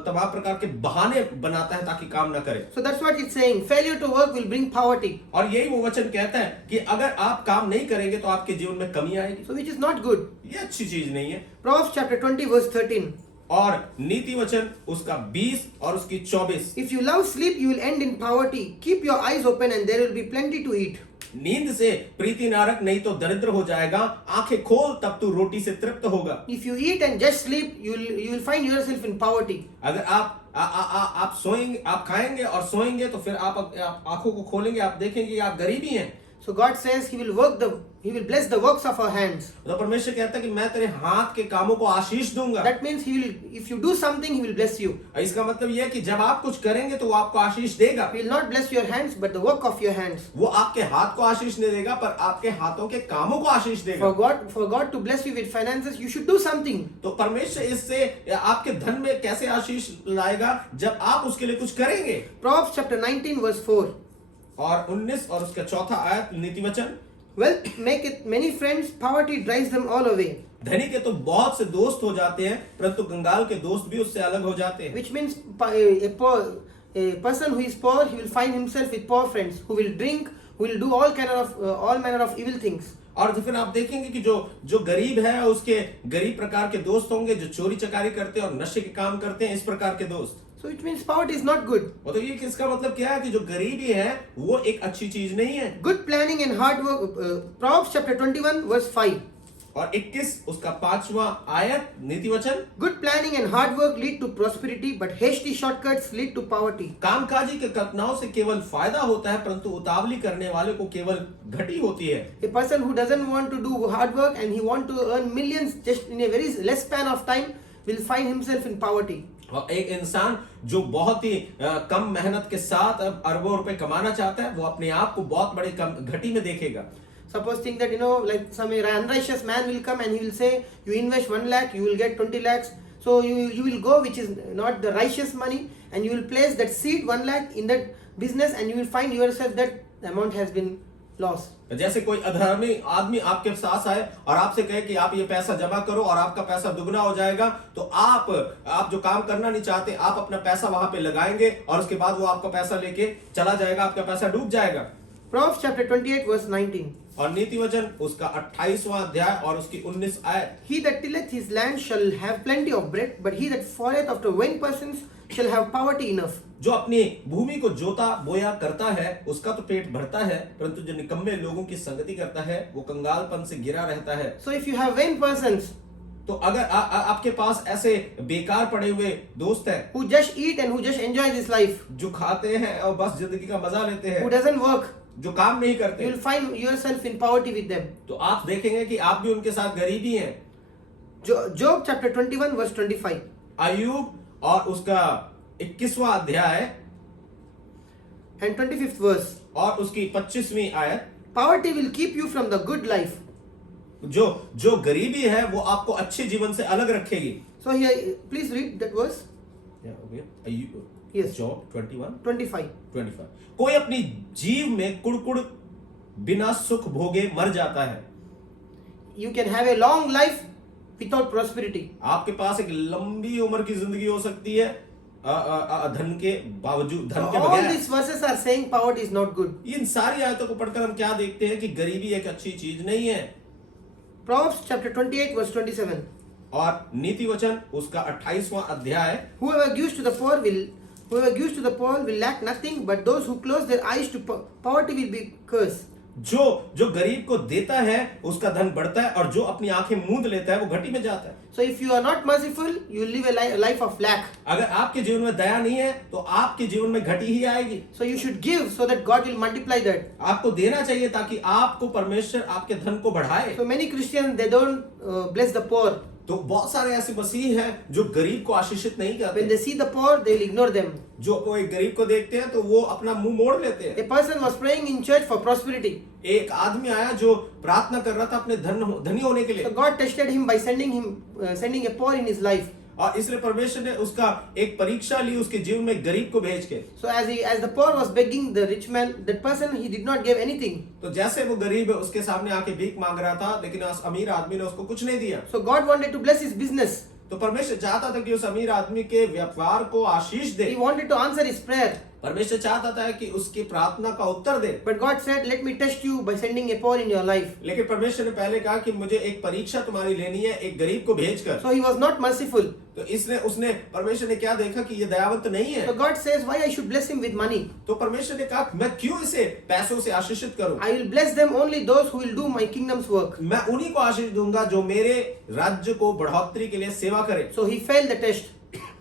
तमाम प्रकार के बहाने बनाता है ताकि काम न करे। So that's what it's saying. Failure to work will bring poverty. और यही वो वचन कहता है कि अगर आप काम नहीं करेंगे तो आपके जीवन में कमी आएगी। So which is not good. ये अच्छी चीज नहीं है। Proverbs chapter 20 verse 13. और नीति वचन उसका 20 और उसकी 24। If you love sleep, you will end in poverty. Keep your eyes open and there will be plenty to eat. नींद से प्रीति नारक, नहीं तो दरिद्र हो जाएगा। आंखें खोल तब तू रोटी से तृप्त होगा। If you eat and just sleep, you will find yourself in poverty. अगर आप सोएंगे, आप खाएंगे और सोएंगे तो फिर आप आंखों को खोलेंगे, आप देखेंगे कि आप गरीबी हैं। So God says he will bless the works of our hands. तो परमेश्वर कहता है कि मैं तेरे हाथ के कामों को आशीष दूंगा। That means if you do something, he will bless you. इसका मतलब यह है कि जब आप कुछ करेंगे तो वो आपको आशीष देगा। He will not bless your hands, but the work of your hands. वो आपके हाथ को आशीष नहीं देगा, पर आपके हाथों के कामों को आशीष देगा। For God to bless you with finances, you should do something. तो परमेश्वर इससे आपके धन में कैसे आशीष लाएगा? जब आप उसके लिए कुछ करेंगे। Proverbs chapter 19 verse 4. और 19 और उसका 4था आयत नीति वचन। Wealth maketh many friends, poverty drives them all away. धनी के तो बहुत से दोस्त हो जाते हैं, परंतु कंगाल के दोस्त भी उससे अलग हो जाते हैं। Which means a person who is poor, he will find himself with poor friends who will drink, who will do all manner of evil things. और फिर आप देखेंगे कि जो गरीब है उसके गरीब प्रकार के दोस्त होंगे, जो चोरी चकारी करते हैं और नशे के काम करते हैं, इस प्रकार के दोस्त। So it means poverty is not good. तो ये किसका मतलब क्या है कि जो गरीबी है वो एक अच्छी चीज नहीं है। Good planning and hard work. Proverbs chapter 21 verse 5. और 21 उसका 5वां आयत नीति वचन। Good planning and hard work lead to prosperity, but hasty shortcuts lead to poverty. कामकाजी के कल्पनाओं से केवल फायदा होता है, परंतु उतावली करने वाले को केवल घटी होती है। A person who doesn't want to do hard work and he want to earn millions just in a very less span of time will find himself in poverty. और एक इंसान जो बहुत ही कम मेहनत के साथ अरबों रुपए कमाना चाहता है, वो अपने आप को बहुत बड़े घटी में देखेगा। Suppose think that like some unrighteous man will come and he will say, you invest 1 lakh, you will get 20 lakhs. So you will go, which is not the righteous money, and you will place that seed 1 lakh in that business, and you will find yourself that the amount has been lost. जैसे कोई अधर्मी आदमी आपके पास आए और आपसे कहे कि आप ये पैसा जमा करो और आपका पैसा दुगना हो जाएगा, तो आप जो काम करना नहीं चाहते, आप अपना पैसा वहां पे लगाएंगे और उसके बाद वो आपका पैसा लेके चला जाएगा, आपका पैसा डूब जाएगा। Proverbs chapter 28 verse 19. और नीति वचन उसका 28वां अध्याय और उसकी 19 आयत। He that tilleth his land shall have plenty of bread, but he that falleth after vain persons shall have poverty enough. जो अपनी भूमि को जोता बोया करता है उसका तो पेट भरता है, परंतु जो निकम्मे लोगों की संगति करता है वो कंगालपन से घिरा रहता है। So if you have vain persons, तो अगर आपके पास ऐसे बेकार पड़े हुए दोस्त हैं, who just eat and who just enjoy this life, जो खाते हैं और बस जिंदगी का मजा लेते हैं, who doesn't work, जो काम नहीं करते, you will find yourself in poverty with them. तो आप देखेंगे कि आप भी उनके साथ गरीबी हैं। Job chapter 21 verse 25. अय्यूब और उसका 21वां अध्याय and 25th verse. और उसकी 25वीं आयत। Poverty will keep you from the good life. जो गरीबी है वो आपको अच्छे जीवन से अलग रखेगी। So So here, please read that verse. Yes. Job 21 25. 25 कोई अपनी जीव में कुड़कुड़ बिना सुख भोगे मर जाता है। You can have a long life without prosperity. आपके पास एक लंबी उम्र की जिंदगी हो सकती है धन के बावजूद, धन के All बगैर। these verses are saying poverty is not good. इन सारी आयतों को पढ़कर हम क्या देखते हैं कि गरीबी एक अच्छी चीज नहीं है। Proverbs chapter 28 verse 27. और नीति वचन उसका 28वां अध्याय, Whoever gives to the poor will lack nothing, but those who close their eyes to poverty will be cursed. जो गरीब को देता है उसका धन बढ़ता है, और जो अपनी आंखें मूंद लेता है वो घटी में जाता है। So if you are not merciful, you will live a life of lack. अगर आपके जीवन में दया नहीं है तो आपके जीवन में घटी ही आएगी। So you should give so that God will multiply that. आपको देना चाहिए ताकि आपको परमेश्वर आपके धन को बढ़ाए। So many Christians, they don't bless the poor. तो बहुत सारे ऐसे मसीह हैं जो गरीब को आशीषित नहीं When करते। they see the poor, they will ignore them. जो कोई गरीब को देखते हैं तो वो अपना मुंह मोड़ लेते हैं। A person was praying in church for prosperity. एक आदमी आया जो प्रार्थना कर रहा था अपने धनी होने के So लिए, God tested him by sending a poor in his life. और इसलिए परमेश्वर ने उसका एक परीक्षा ली उसके जीवन में गरीब को भेज के। So as the poor was begging the rich man, that person, he did not give anything. तो जैसे वो गरीब उसके सामने आके भीख मांग रहा था, लेकिन उस अमीर आदमी ने उसको कुछ नहीं दिया। So God wanted to bless his business. तो परमेश्वर चाहता था कि उस अमीर आदमी के व्यापार को आशीष दे। He wanted to answer his prayer. परमेश्वर चाहता था कि उसकी प्रार्थना का उत्तर दे। But God said, let me test you by sending a poor in your life. लेकिन परमेश्वर ने पहले कहा कि मुझे एक परीक्षा तुम्हारी लेनी है, एक गरीब को भेजकर। So he was not merciful. तो उसने परमेश्वर ने क्या देखा कि ये दयावंत नहीं है। So God says, why I should bless him with money? तो परमेश्वर ने कहा मैं क्यों इसे पैसों से आशीषित करूं? I will bless them only those who will do my kingdom's work. मैं उन्हीं को आशीष दूंगा जो मेरे राज्य को बढ़ोतरी के लिए सेवा करे। So he failed the test.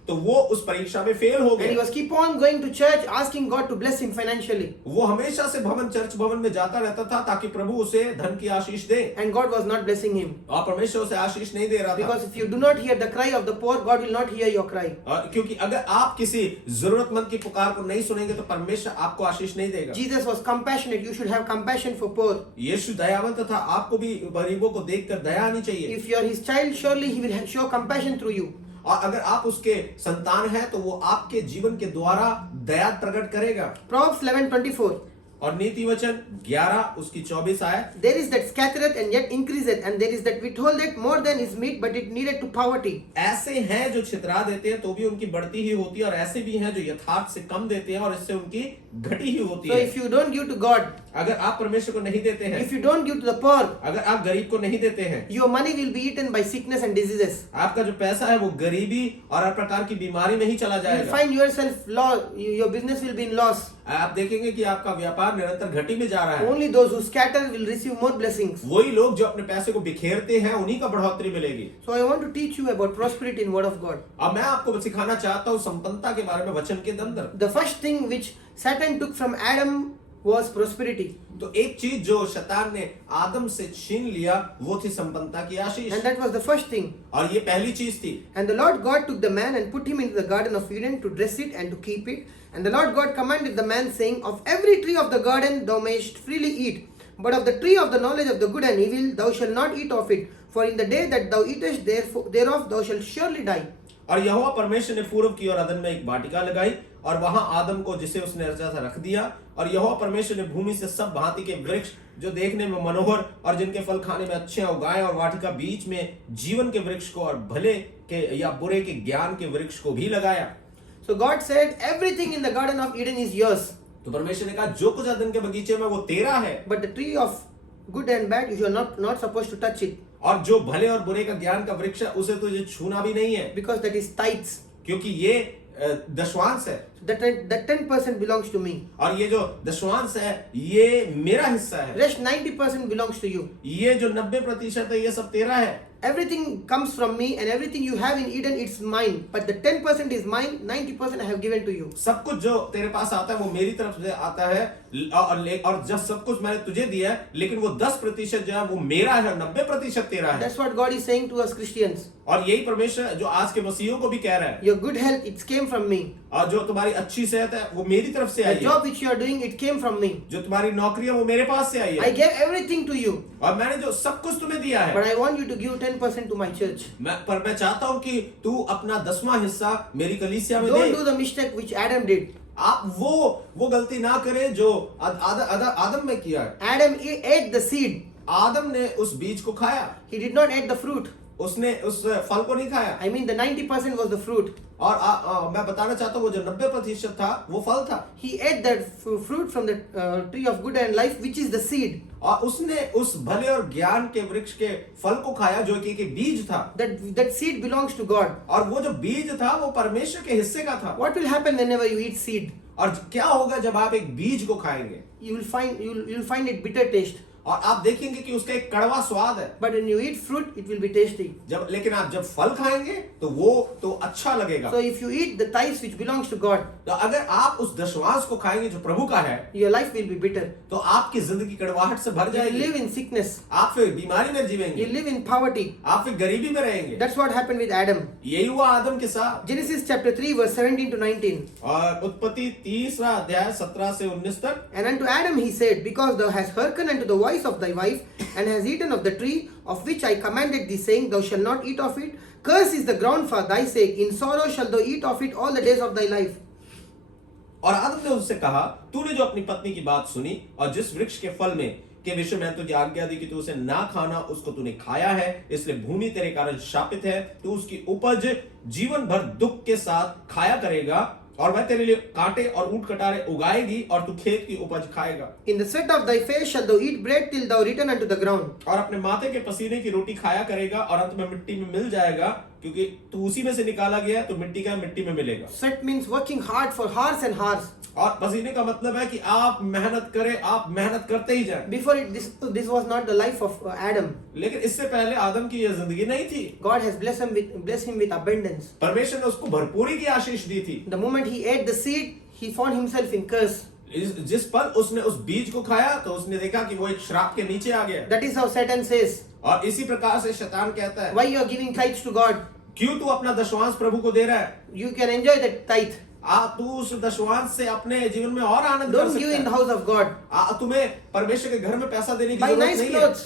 तो वो उस परीक्षा में फेल हो And he गया। was keep on going to church asking God to bless him financially. वो हमेशा से चर्च भवन में जाता रहता था ताकि प्रभु उसे धन की आशीष दे, And God was not blessing him. और परमेश्वर उसे आशीष नहीं दे रहा था। Because if you do not hear the cry of the poor, God will not hear your cry. क्योंकि अगर आप किसी जरूरतमंद की पुकार को नहीं सुनेंगे तो परमेश्वर आपको आशीष नहीं देगा। Jesus was compassionate. You should have compassion for poor. यीशु दयावंत था, आपको भी गरीबों को देखकर दया आनी चाहिए। If you are his child, surely he will show compassion through you. और अगर आप उसके संतान हैं तो वो आपके जीवन के द्वारा दया प्रकट करेगा। Proverbs 11:24. और नीति वचन 11 उसकी 24 आयत, There is that scattereth and yet increaseth, and there is that withholdeth more than is meet, but it needed to poverty. ऐसे हैं जो छितरा देते हैं तो भी उनकी बढ़ती ही होती है, और ऐसे भी हैं जो यथार्थ से कम देते हैं और इससे उनकी घटी ही होती So है। if you don't give to God, अगर आप परमेश्वर को नहीं देते हैं, if you don't give to the poor, अगर आप गरीब को नहीं देते हैं, your money will be eaten by sickness and diseases. आपका जो पैसा है वो गरीबी और हर प्रकार की बीमारी में ही चला You will जाएगा। find yourself loss. Your business will be in loss. आप देखेंगे कि आपका व्यापार निरंतर घटी में जा रहा है। Only those who scatter will receive more blessings. वही लोग जो अपने पैसे को बिखेरते हैं उन्हीं का बढ़ोतरी मिलेगी। So I want to teach you about prosperity in Word of God. अब मैं आपको सिखाना चाहता हूँ संपन्नता के बारे में वचन के अंदर। The first thing which Satan took from Adam was prosperity. तो एक चीज जो शैतान ने आदम से छीन लिया वो थी संपन्नता की आशीष, And that was the first thing. और ये पहली चीज थी। And the Lord God took the man and put him into the garden of Eden to dress it and to keep it. And the Lord God commanded the man, saying, of every tree of the garden thou mayest freely eat, but of the tree of the knowledge of the good and evil thou shalt not eat of it, for in the day that thou eatest thereof thou shalt surely die. और यहोवा परमेश्वर ने पूर्व की ओर अदन में एक वाटिका लगाई और वहां आदम को जिसे उसने रचा था रख दिया, और यहोवा परमेश्वर ने भूमि से सब भांति के वृक्ष जो देखने में मनोहर और जिनके फल खाने में अच्छे हैं उगाए, और वाटिका बीच में जीवन के वृक्ष को और भले के या बुरे के ज्ञान के वृक्ष को भी लगाया। So God said, everything in the garden of Eden is yours, तो परमेश्वर ने कहा जो कुछ अदन के बगीचे में वो तेरा है, but the tree of good and bad you are not supposed to touch it, और जो भले और बुरे का ज्ञान का वृक्ष है उसे तुझे छूना भी नहीं है, because that is tithes. क्योंकि ये दशवांश है। That 10% belongs to me. और ये जो दशवांश है ये मेरा हिस्सा है। Rest 90% belongs to you. ये जो 90% है ये सब तेरा है। Everything comes from me, and everything you have in Eden, it's mine. But the 10% is mine, 90% I have given to you. सब कुछ जो तेरे पास आता है वो मेरी तरफ से आता है, और जब सब कुछ मैंने तुझे दिया है, लेकिन वो 10% जो है वो मेरा है, 90% तेरा है। That's what God is saying to us Christians. और यही परमेश्वर जो आज के मसीहियों को भी कह रहा है, Your good health, it came from me. और जो तुम्हारी अच्छी सेहत है वो मेरी तरफ से आई The है। job which you are doing, it came from me. जो तुम्हारी नौकरी है वो मेरे पास से आई I है, gave everything to you. और मैंने जो सब कुछ तुम्हें दिया है। But I want you to give 10% to my church. मैं चाहता हूं कि तू अपना 10वां हिस्सा मेरी कलीसिया में Don't they. do the mistake which Adam did. आप वो गलती ना करें जो आदम में किया है। Adam ate the seed. आदम ने उस बीज को खाया, He did not eat the fruit. उसने उस फल को नहीं खाया। I mean the 90% was the fruit. और मैं बताना चाहता हूँ वो जो 90% था वो फल था। He ate that fruit from the tree of good and life, which is the seed. और उसने उस भले और ज्ञान के वृक्ष के फल को खाया जो कि बीज था। That seed belongs to God. और वो जो बीज था वो परमेश्वर के हिस्से का था। What will happen whenever you eat seed? और क्या होगा जब आप एक बीज को खाएंगे? You'll find it bitter taste. और आप देखेंगे कि उसका एक कड़वा स्वाद है। But when you eat fruit, it will be tasty. लेकिन आप जब फल खाएंगे तो वो तो अच्छा लगेगा। So if you eat the tithes which belongs to God, तो अगर आप उस दशमांश को खाएंगे जो प्रभु का है, your life will be bitter. तो आपकी जिंदगी कड़वाहट से भर You will जाएगी। live in sickness. आप फिर बीमारी में जीवेंगे। You live in poverty. आप फिर गरीबी में रहेंगे। That's what happened with Adam. यही हुआ आदम के साथ। Genesis chapter 3 verse 17 to 19. और उत्पत्ति 3 अध्याय 17 से 19 तक। And unto Adam he said, because thou hast hearkened unto the voice of thy wife, and hast eaten of the tree of which I commanded thee, saying, thou shalt not eat of it. Cursed is the ground for thy sake. In sorrow shalt thou eat of it all the days of thy life. और आदम ने उससे कहा, तूने जो अपनी पत्नी की बात सुनी और जिस वृक्ष के फल में के विषय में तुझे आज्ञा दी कि तू उसे ना खाना, उसको तूने खाया है, इसलिए भूमि तेरे कारण शापित है। तू उसकी उपज जीवन भर दुख के साथ खाया करेगा और वह तेरे लिए कांटे और ऊंट कटारे उगाएगी और तू खेत की उपज खाएगा। In the sweat of thy face shalt thou eat bread till thou return unto the ground. और अपने माथे के पसीने की रोटी खाया करेगा और अंत में मिट्टी में मिल जाएगा, क्योंकि तू उसी में से निकाला गया तो मिट्टी का मिट्टी में मिलेगा। Sweat means working hard for hours and hours. और पसीने का मतलब है कि आप मेहनत करें, आप मेहनत करते ही जाएं। Before it, this was not the life of Adam. लेकिन इससे पहले आदम की यह जिंदगी नहीं थी। God has blessed him with abundance. परमेश्वर ने उसको भरपूरी की आशीष दी थी। The moment he ate the seed, he found himself in curse. जिस पल उसने उस बीज को खाया तो उसने देखा कि वो एक श्राप के नीचे आ गया। That is how Satan says. और इसी प्रकार से शैतान कहता है, Why you are giving tithes to God? क्यों तू अपना दशवांश प्रभु को दे रहा है? You can enjoy that tithe. तू उस दशवांश से अपने जीवन में और आनंद कर Don't सकता give in the है। house of God. तुम्हें परमेश्वर के घर में पैसा देने की Buy जरूरत nice नहीं है। clothes.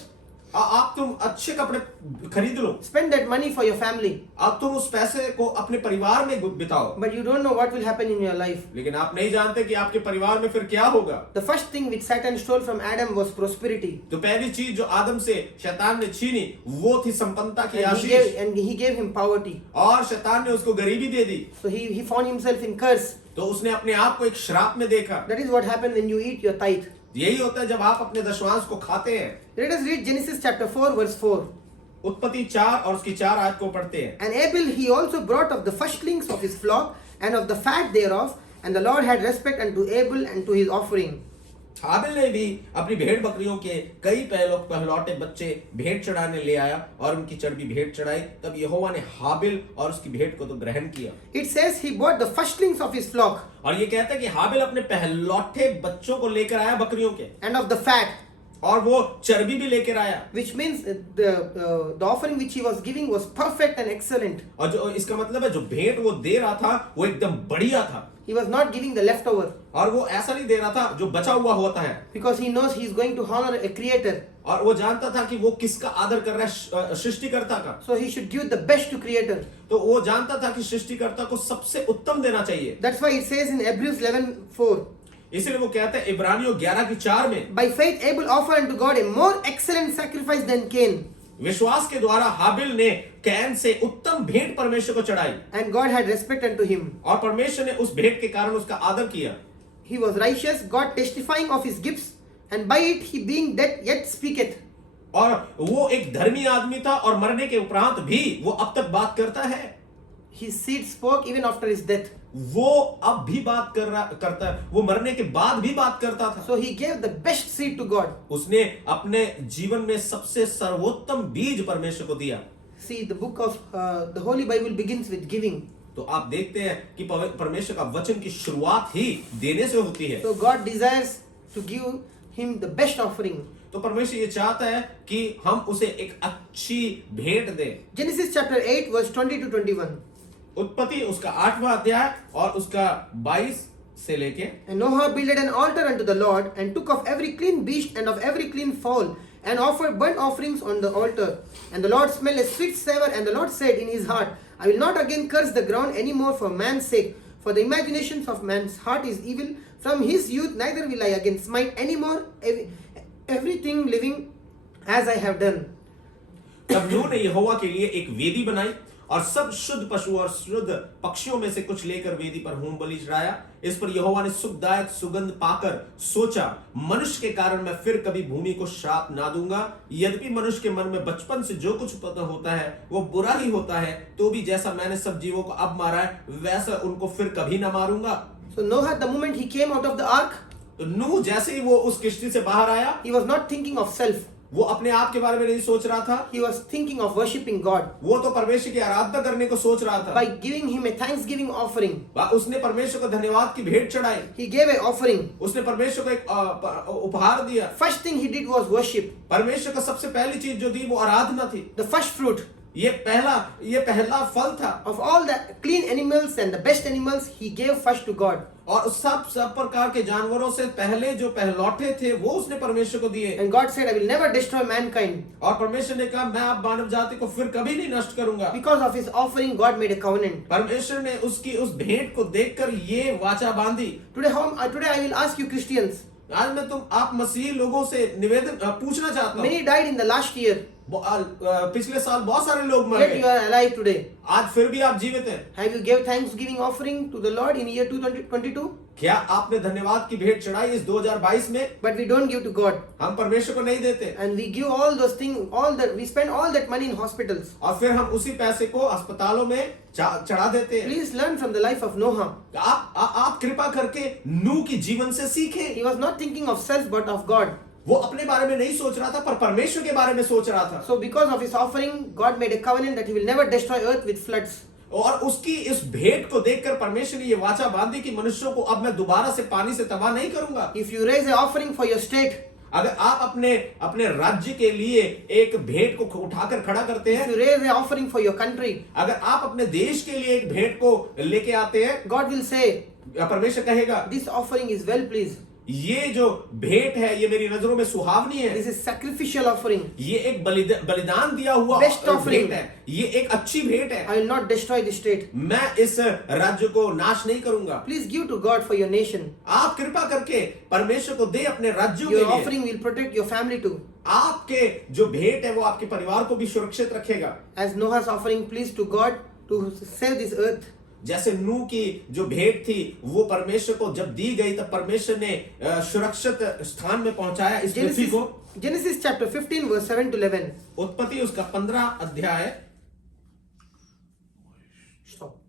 तुम अच्छे कपड़े खरीद लो। Spend that money for your family. अब तुम उस पैसे को अपने परिवार में बिताओ। But you don't know what will happen in your life. लेकिन आप नहीं जानते कि आपके परिवार में फिर क्या होगा। The first thing which Satan stole from Adam was prosperity. तो पहली चीज जो आदम से शैतान ने छीनी वो थी संपन्नता की And he Ashish, gave him poverty. और शैतान ने उसको गरीबी दे दी। So he found himself in curse. तो उसने अपने आप को एक श्राप में देखा। That is what happened when you eat your tithe. यही होता है जब आप अपने दशवांश को खाते हैं। Let us read Genesis chapter 4 verse 4. उत्पत्ति 4 और उसकी 4 आयत को पढ़ते हैं। And Abel he also brought of the firstlings of his flock and of the fat thereof, and the Lord had respect unto Abel and to his offering. हाबिल ने भी अपनी भेड़ बकरियों के कई पहलौठे बच्चे भेंट चढ़ाने ले आया और उनकी चर्बी भेंट चढ़ाई। तब यहोवा ने हाबिल और उसकी भेंट को तो ग्रहण किया। It says he bought the firstlings of his flock और ये कहता है कि हाबिल अपने पहलौठे बच्चों को लेकर आया बकरियों के, and of the fat, और वो चर्बी भी लेकर आया। which means the offering which he was giving was perfect and excellent. और जो इसका मतलब है जो भेंट वो दे रहा था वो एकदम बढ़िया था। He was not giving the leftover और वो ऐसा नहीं दे रहा था जो बचा हुआ होता है, because he knows he is going to honor a creator. और वो जानता था कि वो किसका आदर कर रहा है, सृष्टिकर्ता का। So he should give the best to creator. तो वो जानता था कि सृष्टिकर्ता को सबसे उत्तम देना चाहिए। That's why it says in Hebrews 11:4. इसलिए वो कहते हैं इब्रानियों 11:4 में, By faith Abel offered unto God a more excellent sacrifice than Cain, विश्वास के द्वारा हाबिल ने कैन से उत्तम भेंट परमेश्वर को चढ़ाई, and God had respect unto him. और परमेश्वर ने उस भेंट के कारण उसका आदर किया। He was righteous, God testifying of his gifts, and by it he being dead yet speaketh. और वो एक धर्मी आदमी था और मरने के उपरांत भी वो अब तक बात करता है। His seed spoke even after his death. वो अब भी बात करता है, वो मरने के बाद भी बात करता था। So he gave the best seed to God. उसने अपने जीवन में सबसे सर्वोत्तम बीज परमेश्वर को दिया। See, the book of the Holy Bible begins with giving. तो आप देखते हैं कि परमेश्वर का वचन की शुरुआत ही देने से होती है। So God desires to give him the best offering. तो परमेश्वर ये चाहता है कि हम उसे एक अच्छी भेंट दें। Genesis chapter 8 verse 20 to 21. उत्पत्ति उसका 8वां अध्याय और उसका 22 से लेके, And Noah builded an altar unto the Lord, and took of every clean beast and of every clean fowl, and offered burnt offerings on the altar. And the Lord smelled a sweet savour, and the Lord said in his heart, I will not again curse the ground any more for man's sake, for the imaginations of man's heart is evil from his youth, neither will I again smite any more everything living as I have done. तब नूह ने यहोवा के लिए एक वेदी बनाई और सब शुद्ध पशु और शुद्ध पक्षियों में से कुछ लेकर वेदी पर होम बलि चढ़ाया। इस पर यहोवा ने सुखदायक सुगंध पाकर सोचा, मनुष्य के कारण मैं फिर कभी भूमि को श्राप ना दूंगा। यद्यपि मनुष्य के मन में बचपन से जो कुछ पता होता है वो बुरा ही होता है, तो भी जैसा मैंने सब जीवों को अब मारा है वैसा उनको फिर कभी ना मारूंगा। So Noah, the moment he came out of the ark, तो नूह जैसे ही वो उस किश्ती से बाहर आया, he was not thinking of self. वो अपने आप के बारे में नहीं सोच रहा था, He was thinking of worshipping God वो तो परमेश्वर की आराधना करने को सोच रहा था। by giving him a thanksgiving offering. उसने परमेश्वर को धन्यवाद की भेंट चढ़ाई, He gave an offering. उसने परमेश्वर को एक उपहार दिया। First thing he did was worship. परमेश्वर का सबसे पहली चीज जो दी वो आराधना थी। The first fruit ये पहला फल था। of all the clean animals and the best animals he gave first to God. और सब प्रकार के जानवरों से पहले जो पहलौठे थे वो उसने परमेश्वर को दिए। And God said, I will never destroy mankind. और परमेश्वर ने कहा मैं अब मानव जाति को फिर कभी नहीं नष्ट करूंगा। Because of his offering, God made a covenant. परमेश्वर ने उसकी उस भेंट को देखकर ये वाचा बांधी। Today I will ask you Christians. आज मैं आप मसीही लोगों से निवेदन पूछना चाहता हूँ। Many died in the last year. पिछले साल बहुत सारे लोग मर Yet you गए, are alive today. आज फिर भी आप जीवित हैं। Have you gave thanksgiving offering to the Lord in year 2022? क्या आपने धन्यवाद की भेंट चढ़ाई इस 2022 में? But we don't give to God. हम परमेश्वर को नहीं देते And we give all those things, we spend all that money in hospitals. और फिर हम उसी पैसे को अस्पतालों में चढ़ा देते हैं। Please learn from the life of Noah. आप कृपा करके नूह की जीवन से सीखें। He was not thinking of self but of God. वो अपने बारे में नहीं सोच रहा था पर परमेश्वर के बारे में सोच रहा था। So because of his offering, God made a covenant that he will never destroy earth with floods. और उसकी इस भेंट को देखकर परमेश्वर ने ये वाचा बांधी कि मनुष्यों को अब मैं दोबारा से पानी से तबाह नहीं करूंगा। If you raise an offering for your state, अगर आप अपने राज्य के लिए एक भेंट को उठाकर खड़ा करते if हैं, you raise an offering for your country, अगर आप अपने देश के लिए एक भेंट को लेके आते हैं, God will say, परमेश्वर कहेगा this offering is well pleased. ये जो भेंट है ये मेरी नजरों में सुहावनी है। This is sacrificial offering. ये एक बलिदान दिया हुआ Best offering. भेंट है, ये एक अच्छी भेंट है। I will not destroy the state. मैं इस राज्य को नाश नहीं करूंगा। Please give to God for your nation. आप कृपा करके परमेश्वर को दे अपने राज्यों के Your लिए। offering will protect your family too. आपके जो भेंट है वो आपके परिवार को भी सुरक्षित रखेगा। As Noah's offering pleased to God to save this earth. जैसे नूह की जो भेंट थी वो परमेश्वर को जब दी गई तब परमेश्वर ने सुरक्षित स्थान में पहुंचाया इस पृथ्वी को। Genesis chapter 15 verse 7 to 11. उत्पत्ति उसका 15 अध्याय। Stop.